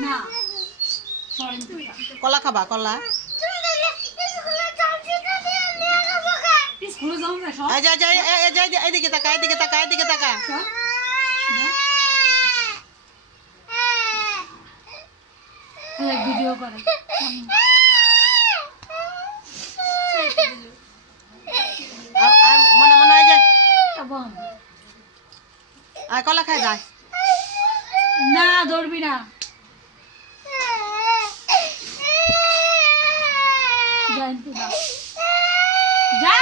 না কলা খাবা কলা স্কুলে যাও না সব এদিকে তাকা এদিকে তাকা এদিকে তাকা ভিডিও করে মনে মনে হয় যে এবং কলা খাই যায় না ধরবি না জানতে না যা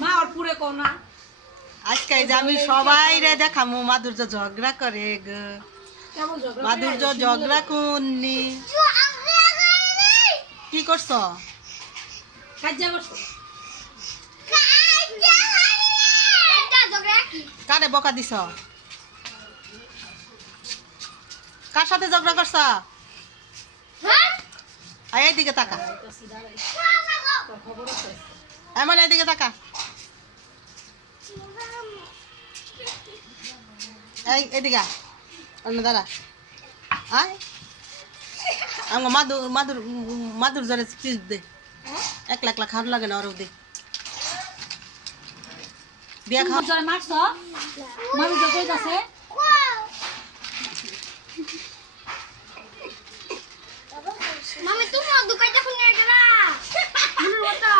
মা আর পুরে কো না আজকে যে আমি সবাই রে দেখামু মাধুর্য ঝগড়া করে গো মাধুর্য ঝগড়া কোননি কি করছ কারে বকা দিছ কার সাথে ঝগড়া করছ এইদিকে তাকা এমন এইদিকে তাকা এদিকে অন্য দাঁড়া আয় আমার মাদুর জরে চিজ দে একলা একলা খাওয়ার লাগে না ওর দে বিয়া খাওয়া জয় মারছ মানুষ কই যাচ্ছে Mami, tu mau duka aja punya gerak. Bener, Wata.